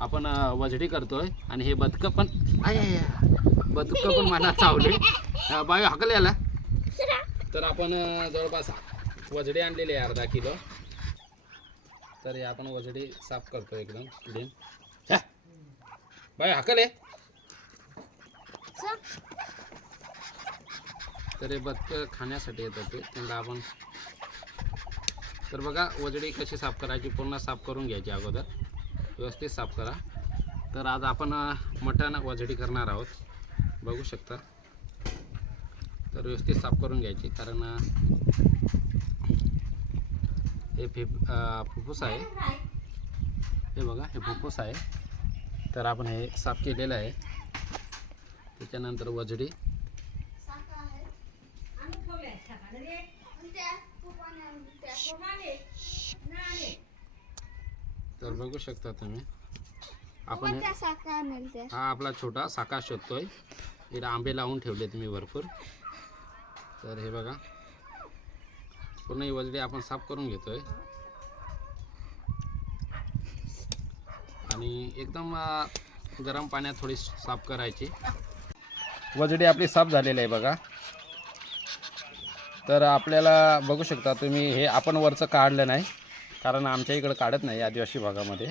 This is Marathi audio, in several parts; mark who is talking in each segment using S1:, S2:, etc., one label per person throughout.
S1: आपण वजडी करतोय आणि हे बदकं पण आय आय आय. बदकं पण मनात चावले. बायो हकल याला. तर आपण जवळपास वजडी आणलेली आहे अर्धा किलो. तर हे आपण वजडी साफ करतो एकदम क्लीन बाय हकल आहे तर हे बदकं खाण्यासाठी येतात ते. त्यांना आपण तर बघा वजडी कशी साफ करायची पूर्ण साफ करून घ्यायची अगोदर. व्यवस्थित साफ करा. तर आज आपण मटण वजडी करणार आहोत. बघू शकता. तर व्यवस्थित साफ करून घ्यायची कारण हे फेफ फुफ्फूस फुफ्फुस आहे. हे बघा हे फुफ्फुस आहे. तर आपण हे साफ केलेलं आहे. त्याच्यानंतर वजडी. तर बघू शकता तुम्ही. आपण हे हा आपला छोटा साका शोधतोय. इकडे आंबे लावून ठेवले तुम्ही भरपूर. तर हे बघा. पूर्ण ही वजडी आपण साफ करून घेतोय. आणि एकदम गरम पाण्यात थोडी साफ करायची. वजडी आपली साफ झालेली आहे बघा. तर आपल्याला बघू शकता तुम्ही हे आपण वरचं काढलं नाही. कारण आमच्या इकडं काढत नाही आदिवासी भागामध्ये.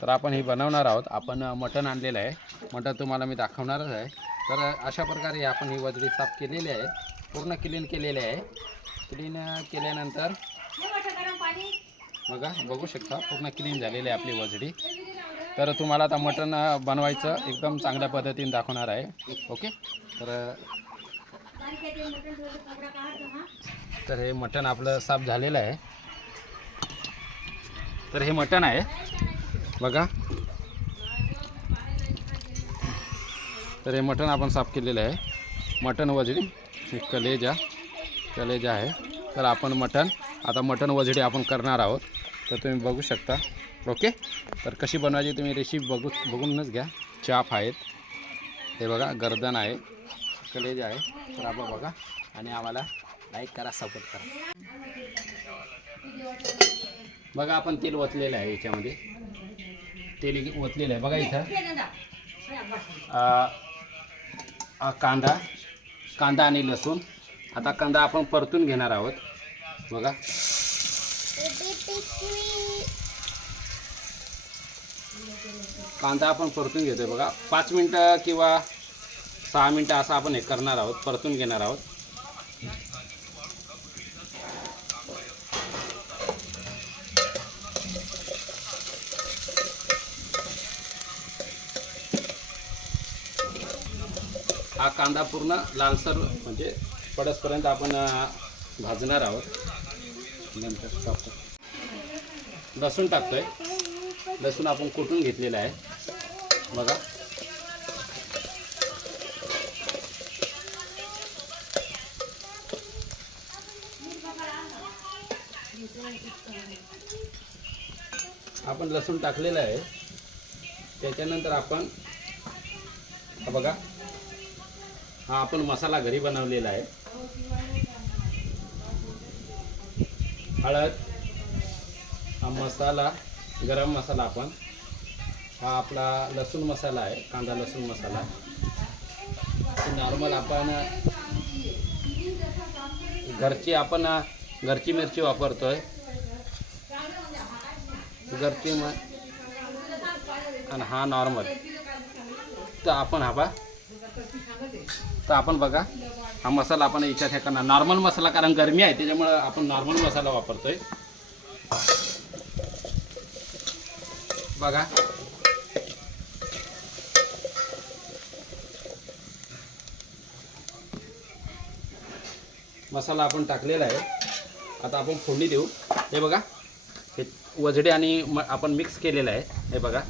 S1: तर आपण हे बनवणार आहोत. आपण मटण आणलेलं आहे. मटण तुम्हाला मी दाखवणारच आहे. तर अशा प्रकारे आपण ही वजडी साफ केलेली आहे. पूर्ण क्लीन केलेली आहे. क्लीन केल्यानंतर बघा बघू शकता. पूर्ण क्लीन झालेली आहे आपली वजडी. तर तुम्हाला आता मटण बनवायचं एकदम चांगल्या पद्धतीने दाखवणार आहे. ओके? तर तर हे मटण आपलं साफ झालेलं आहे. तर हे मटण आहे. बघा. तर हे मटण आपण साफ केलेलं आहे. मटण वजडी हे कलेजा. कलेजा आहे. तर आपण मटण आता मटण वजडी आपण करणार आहोत. तर तुम्ही बघू शकता. ओके? तर कशी बनवायची तुम्ही रेसिपी बघू बघूनच घ्या. चाप आहेत. हे बघा गर्दन आहे. कलेजा आहे. तर आपण बघा. आणि आम्हाला लाईक करा सपोर्ट करा. बघा आपण तेल ओतलेलं आहे याच्यामध्ये. तेल ओतलेलं आहे. बघा इथं. कांदा. कांदा आणि लसूण. आता कांदा आपण परतून घेणार आहोत. बघा. कांदा आपण परतून घेतोय. बघा पाच मिनटं किंवा सहा मिनटं असं आपण हे करणार आहोत. परतून घेणार आहोत. हा कांदा पूर्ण लालसर म्हणजे पडसपर्यंत आपण भाजणार आहोत. नंतर टाकतो लसूण टाकतोय. लसूण आपण कुटून घेतलेला आहे. बघा. आपण लसूण टाकलेलं आहे. त्याच्यानंतर आपण बघा. हा आपण मसाला घरी बनवलेला आहे. हळद हा मसाला गरम मसाला आपण. हा आपला लसूण मसाला आहे कांदा लसूण मसाला. नॉर्मल आपण घरची आपण घरची मिरची वापरतो आहे घरची म आणि हा नॉर्मल तर आपण हा बा तर आपण बघा हा मसाला आपण याच्यात हे करणार. नॉर्मल मसाला कारण गरमी आहे त्याच्यामुळं आपण नॉर्मल मसाला वापरतोय. बघा. मसाला आपण टाकलेला आहे. आता आपण फोडणी देऊ. हे बघा. हे वजडे आणि म आपण मिक्स केलेलं आहे. हे बघा.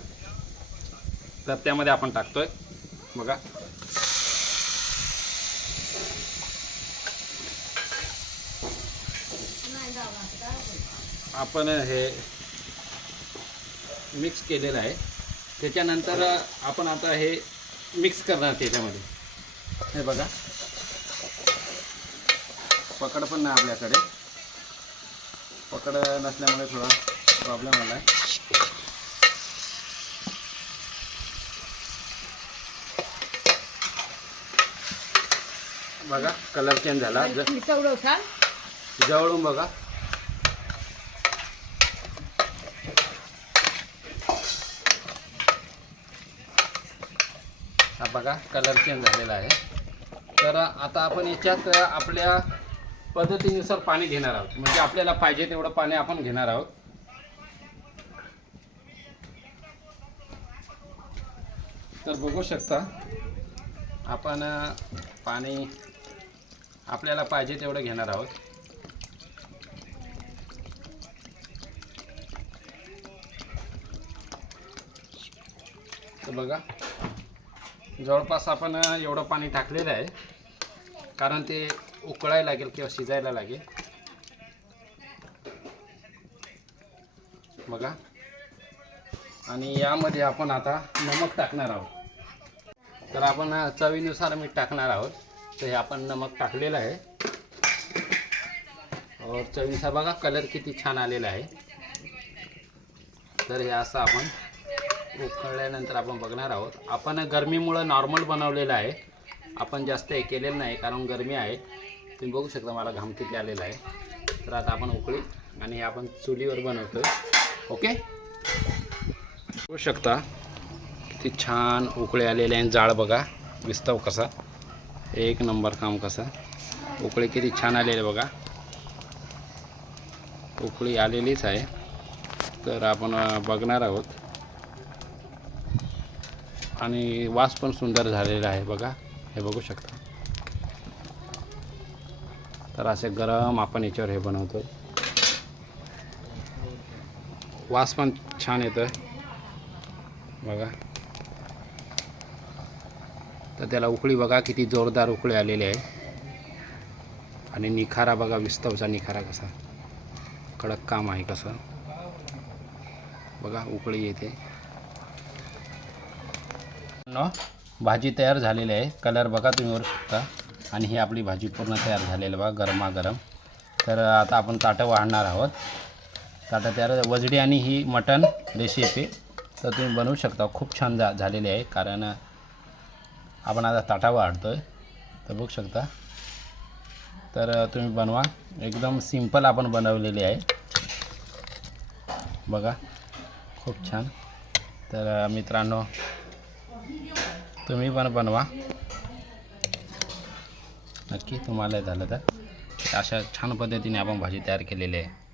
S1: तर त्यामध्ये आपण टाकतोय. बघा. आपण हे मिक्स केलेलं आहे. त्याच्यानंतर आपण आता हे मिक्स करणार त्याच्यामध्ये. हे बघा. पकड पण नाही आपल्याकडे. पकड नसल्यामुळे थोडा प्रॉब्लेम आला आहे बघा कलर चेंज झाला. जवळून बघा. हा बघा कलर चेंज झालेला आहे. तर आता आपण याच्यात आपल्या पद्धतीनुसार पाणी घेणार आहोत. म्हणजे आपल्याला पाहिजे तेवढं पाणी आपण घेणार आहोत. तर बघू शकता आपण पाणी आपल्याला पाहिजे तेवढं घेणार आहोत. तर बघा जवळपास आपण एवढं पाणी टाकलेलं आहे. कारण ते उकळायला लागेल किंवा शिजायला लागेल. बघा. आणि यामध्ये आपण आता नमक टाकणार आहोत. तर आपण चवीनुसार मीठ टाकणार आहोत. तर हे आपण नमक टाकलेलं आहे. और चवीनुसार बघा कलर किती छान आलेला आहे. तर हे असं आपण उकळल्यानंतर आपण बघणार आहोत. आपण गरमीमुळं नॉर्मल बनवलेलं आहे. आपण जास्त हे केलेलं नाही कारण गरमी आहे. तुम्ही बघू शकता मला घाम किती आलेला आहे. तर आता आपण उकळी आणि आपण चुलीवर बनवतो ओके? बघू शकता किती छान उकळे आलेले आहे. जाळ बघा विस्तव कसा? एक नंबर काम कसं? उकळी किती छान आलेले बघा. उकळी आलेलीच आहे. तर आपण बघणार आहोत. आणि वास पण सुंदर झालेला आहे बघा. हे बघू शकता. तर असे गरम आपण याच्यावर हे बनवतो वास पण छान येतो बघा. तर त्याला उकळी बघा किती जोरदार उकळी आलेली आहे. आणि निखारा बघा विस्तवचा निखारा कसा. कडक काम आहे कसं. बघा उकळी येते. मित्रांनो भाजी तयार झालेली आहे. कलर बघा तुम्ही वर शकता आणि ही आपली भाजी पूर्ण तयार झालेली बघा गरमागरम. तर आता आपण ताटं वाढणार आहोत. ताटं तयार वजडी आणि ही मटण रेसिपी तर तुम्ही बनवू शकता. खूप छान जा झालेली आहे. कारण आपण आता ताटा वाढतो आहे तर बघू शकता. तर तुम्ही बनवा. एकदम सिंपल आपण बनवलेली आहे. बघा. खूप छान. तर मित्रांनो तुम्ही पण बनवा. नक्की तुम्हाला झालं तर. अशा छान पद्धतीने आपण भाजी तयार केलेली आहे.